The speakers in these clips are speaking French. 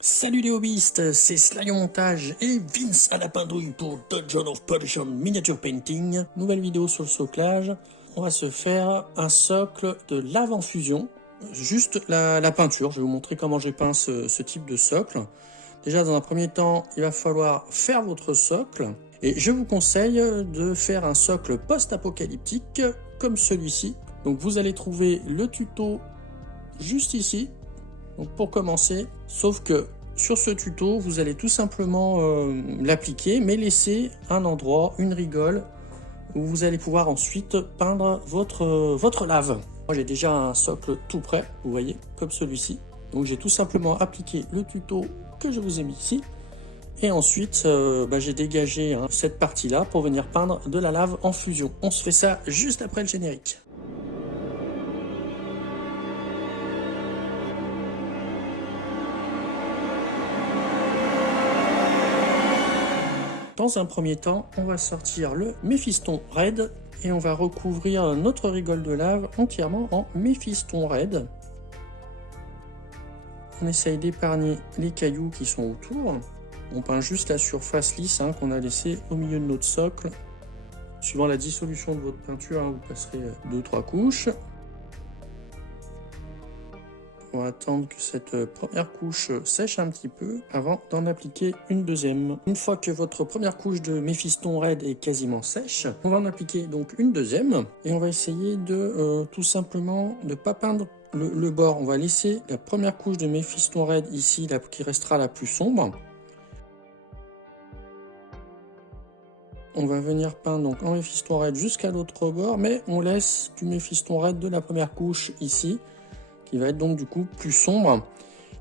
Salut les hobbyistes, c'est Sly au montage et Vince à la pindouille pour Dungeon of Perdition Miniature Painting. Nouvelle vidéo sur le soclage. On va se faire un socle de lave en fusion. Juste la peinture, je vais vous montrer comment j'ai peint ce type de socle. Déjà dans un premier temps, il va falloir faire votre socle. Et je vous conseille de faire un socle post-apocalyptique comme celui-ci. Donc vous allez trouver le tuto juste ici. Donc pour commencer, sauf que sur ce tuto, vous allez tout simplement l'appliquer, mais laisser un endroit, une rigole, où vous allez pouvoir ensuite peindre votre lave. Moi j'ai déjà un socle tout prêt, vous voyez, comme celui-ci. Donc j'ai tout simplement appliqué le tuto que je vous ai mis ici. Et ensuite, j'ai dégagé cette partie-là pour venir peindre de la lave en fusion. On se fait ça juste après le générique. Dans un premier temps, on va sortir le Méphiston Red et on va recouvrir notre rigole de lave entièrement en Méphiston Red. On essaye d'épargner les cailloux qui sont autour. On peint juste la surface lisse qu'on a laissée au milieu de notre socle. Suivant la dissolution de votre peinture, vous passerez 2-3 couches. On va attendre que cette première couche sèche un petit peu avant d'en appliquer une deuxième. Une fois que votre première couche de Méphiston Red est quasiment sèche, on va en appliquer donc une deuxième et on va essayer de tout simplement ne pas peindre le bord. On va laisser la première couche de Méphiston Red ici, qui restera la plus sombre. On va venir peindre donc en Méphiston Red jusqu'à l'autre bord, mais on laisse du Méphiston Red de la première couche ici, qui va être donc du coup plus sombre,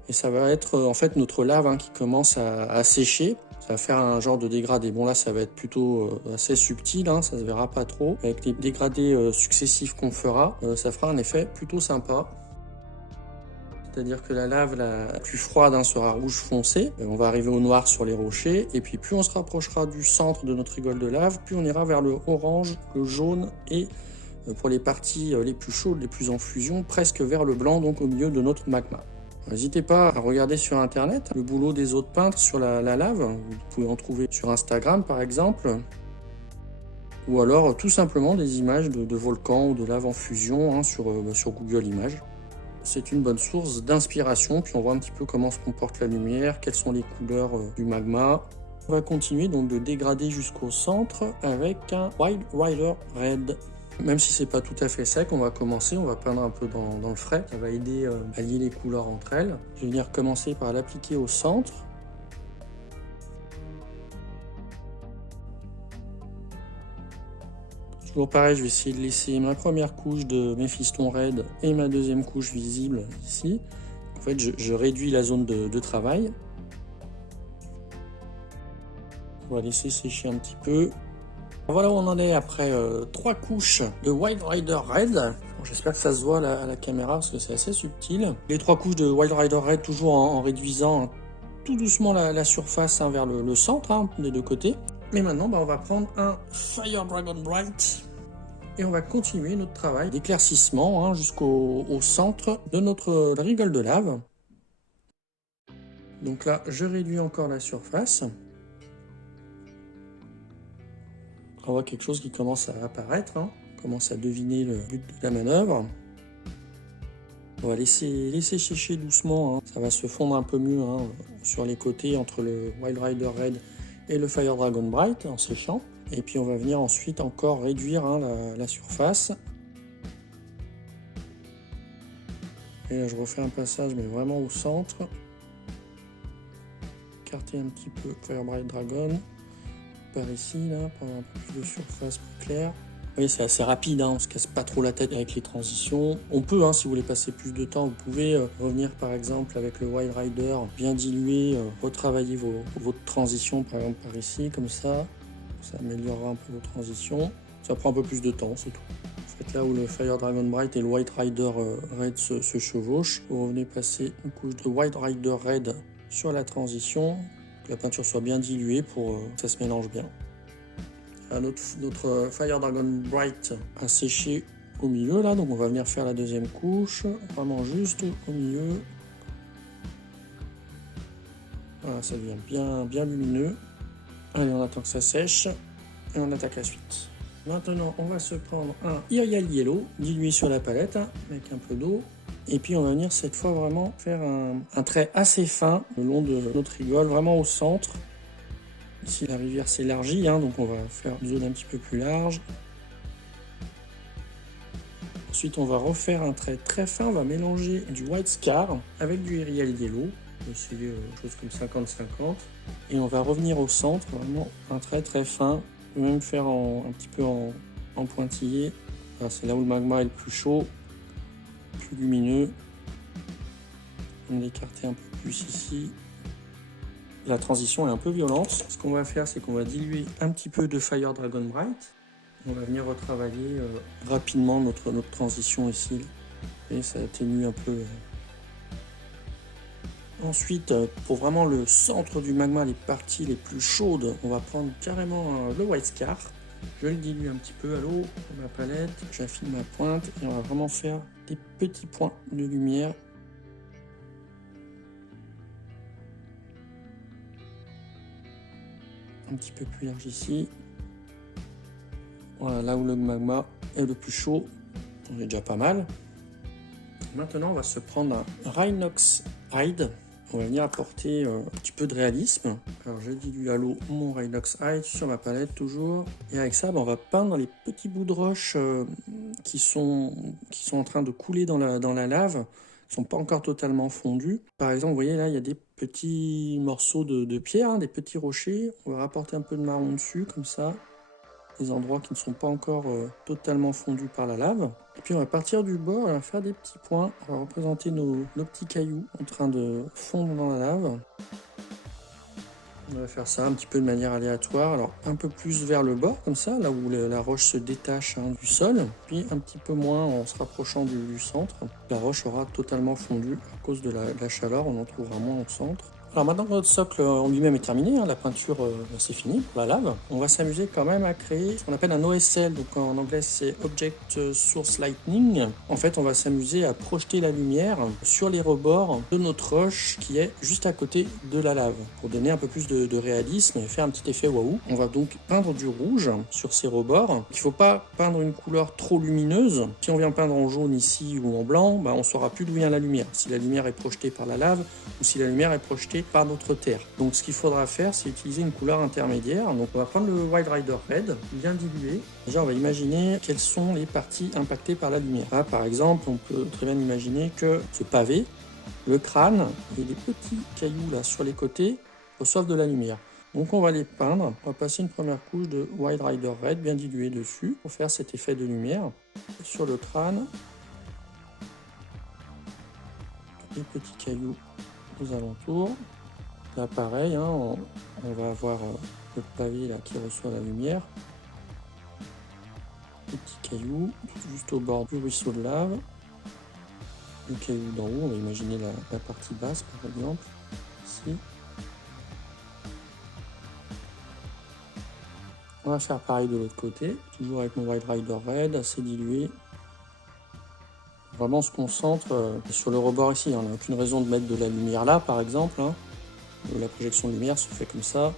et ça va être en fait notre lave qui commence à sécher. Ça va faire un genre de dégradé. Bon là ça va être plutôt assez subtil, ça se verra pas trop. Avec les dégradés successifs qu'on fera, ça fera un effet plutôt sympa. C'est-à-dire que la lave la plus froide sera rouge foncé, on va arriver au noir sur les rochers, et puis plus on se rapprochera du centre de notre rigole de lave, plus on ira vers le orange, le jaune et pour les parties les plus chaudes, les plus en fusion, presque vers le blanc, donc au milieu de notre magma. N'hésitez pas à regarder sur internet le boulot des autres peintres sur la lave, vous pouvez en trouver sur Instagram par exemple, ou alors tout simplement des images de volcans ou de lave en fusion sur Google Images. C'est une bonne source d'inspiration, puis on voit un petit peu comment se comporte la lumière, quelles sont les couleurs du magma. On va continuer donc de dégrader jusqu'au centre avec un Wild Rider Red. Même si c'est pas tout à fait sec, on va peindre un peu dans le frais. Ça va aider à lier les couleurs entre elles. Je vais venir commencer par l'appliquer au centre. Toujours pareil, je vais essayer de laisser ma première couche de Méphiston Red et ma deuxième couche visible ici. En fait, je réduis la zone de travail. On va laisser sécher un petit peu. Voilà où on en est après 3 couches de Wild Rider Red. Bon, j'espère que ça se voit à la caméra parce que c'est assez subtil. Les 3 couches de Wild Rider Red toujours en réduisant tout doucement la surface vers le centre des deux côtés. Mais maintenant on va prendre un Fire Dragon Bright et on va continuer notre travail d'éclaircissement jusqu'au centre de notre rigole de lave. Donc là je réduis encore la surface. On voit quelque chose qui commence à apparaître, on commence à deviner le but de la manœuvre. On va laisser sécher doucement, ça va se fondre un peu mieux sur les côtés entre le Wild Rider Red et le Fire Dragon Bright en séchant. Et puis on va venir ensuite encore réduire la surface. Et là je refais un passage mais vraiment au centre. Écarter un petit peu Fire Bright Dragon. Par ici, là, pour avoir un peu plus de surface plus claire. Vous voyez, c'est assez rapide, on se casse pas trop la tête avec les transitions. On peut, si vous voulez passer plus de temps, vous pouvez revenir par exemple avec le Wild Rider, bien diluer, retravailler votre transition par exemple par ici, comme ça. Ça améliorera un peu vos transitions. Ça prend un peu plus de temps, c'est tout. En fait, là où le Fire Dragon Bright et le Wild Rider Red se chevauchent, vous revenez passer une couche de Wild Rider Red sur la transition. Que la peinture soit bien diluée pour que ça se mélange bien. Notre Fire Dragon Bright a séché au milieu là, donc on va venir faire la deuxième couche, vraiment juste au milieu. Voilà, ça devient bien lumineux. Allez, on attend que ça sèche et on attaque la suite. Maintenant, on va se prendre un Irial Yellow, dilué sur la palette avec un peu d'eau. Et puis on va venir cette fois vraiment faire un trait assez fin le long de notre rigole, vraiment au centre. Ici la rivière s'élargit, hein, donc on va faire une zone un petit peu plus large. Ensuite on va refaire un trait très fin, on va mélanger du White Scar avec du Irial Yellow. On va essayer chose comme 50-50. Et on va revenir au centre, vraiment un trait très fin. On peut même faire un petit peu en pointillé. C'est là où le magma est le plus chaud, plus lumineux. On va l'écarter un peu plus ici. La transition est un peu violente. Ce qu'on va faire, c'est qu'on va diluer un petit peu de Fire Dragon Bright. On va venir retravailler rapidement notre transition ici. Et ça atténue un peu. Ensuite, pour vraiment le centre du magma, les parties les plus chaudes, on va prendre carrément le White Scar. Je le dilue un petit peu à l'eau, ma palette, j'affine ma pointe et on va vraiment faire des petits points de lumière. Un petit peu plus large ici. Voilà, là où le magma est le plus chaud, on est déjà pas mal. Maintenant, on va se prendre un Rhinox Hide. On va venir apporter un petit peu de réalisme. Alors je dilue à l'eau mon Rhinox Hide sur ma palette toujours. Et avec ça, on va peindre les petits bouts de roche qui sont en train de couler dans la lave. Ils ne sont pas encore totalement fondus. Par exemple, vous voyez là, il y a des petits morceaux de pierre, hein, des petits rochers. On va rapporter un peu de marron dessus, comme ça. Des endroits qui ne sont pas encore totalement fondus par la lave. Et puis on va partir du bord, on va faire des petits points. On va représenter nos petits cailloux en train de fondre dans la lave. On va faire ça un petit peu de manière aléatoire. Alors un peu plus vers le bord, comme ça, là où la roche se détache du sol. Puis un petit peu moins en se rapprochant du centre. La roche aura totalement fondu à cause de la chaleur, on en trouvera moins au centre. Alors maintenant que notre socle en lui-même est terminé, la peinture c'est fini pour la lave, on va s'amuser quand même à créer ce qu'on appelle un OSL, donc en anglais c'est Object Source Lighting. En fait on va s'amuser à projeter la lumière sur les rebords de notre roche qui est juste à côté de la lave, pour donner un peu plus de réalisme et faire un petit effet waouh. On va donc peindre du rouge sur ces rebords. Il ne faut pas peindre une couleur trop lumineuse. Si on vient peindre en jaune ici ou en blanc, on ne saura plus d'où vient la lumière, si la lumière est projetée par la lave ou si la lumière est projetée par notre terre. Donc ce qu'il faudra faire, c'est utiliser une couleur intermédiaire. Donc on va prendre le Wild Rider Red, bien dilué. Déjà on va imaginer quelles sont les parties impactées par la lumière. Là, par exemple, on peut très bien imaginer que ce pavé, le crâne et les petits cailloux là sur les côtés reçoivent de la lumière. Donc on va les peindre. On va passer une première couche de Wild Rider Red bien dilué dessus pour faire cet effet de lumière. Sur le crâne, les petits cailloux aux alentours. Là pareil, on va avoir le pavé là, qui reçoit la lumière. Les petits cailloux, juste au bord du ruisseau de lave. Le caillou d'en haut, on va imaginer la partie basse par exemple, ici. On va faire pareil de l'autre côté, toujours avec mon Wild Rider Red, assez dilué. Vraiment on se concentre sur le rebord ici, on n'a aucune raison de mettre de la lumière là par exemple. La projection de lumière se fait comme ça,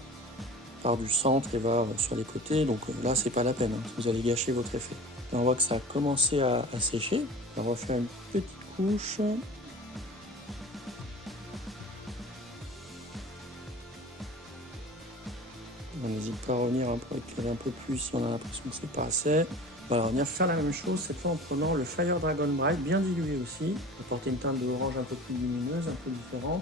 part du centre et va sur les côtés, donc là c'est pas la peine, vous allez gâcher votre effet. Là on voit que ça a commencé à sécher, on va refaire une petite couche. On n'hésite pas à revenir pour éclairer un peu plus si on a l'impression que c'est pas assez. Voilà, on va venir faire la même chose, cette fois en prenant le Fire Dragon Bright, bien dilué aussi. On va porter une teinte d'orange un peu plus lumineuse, un peu différente.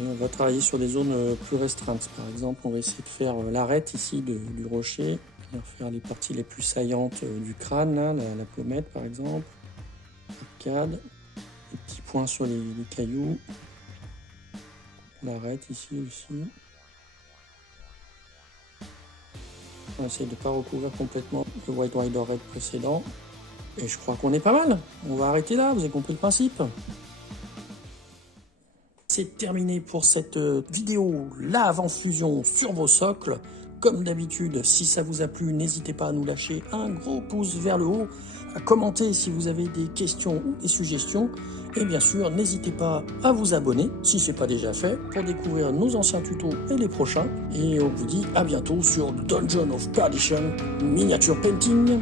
Et on va travailler sur des zones plus restreintes. Par exemple, on va essayer de faire l'arête ici du rocher. On va faire les parties les plus saillantes du crâne, là, la pommette par exemple. Arcade. Des petits points sur les cailloux. L'arête ici aussi. On va essayer de ne pas recouvrir complètement le White Rider Red précédent. Et je crois qu'on est pas mal. On va arrêter là, vous avez compris le principe. C'est terminé pour cette vidéo lave en fusion sur vos socles. comme d'habitude, si ça vous a plu, n'hésitez pas à nous lâcher un gros pouce vers le haut, à commenter si vous avez des questions ou des suggestions. Et bien sûr, n'hésitez pas à vous abonner si ce n'est pas déjà fait pour découvrir nos anciens tutos et les prochains. Et on vous dit à bientôt sur Dungeon of Perdition Miniature Painting.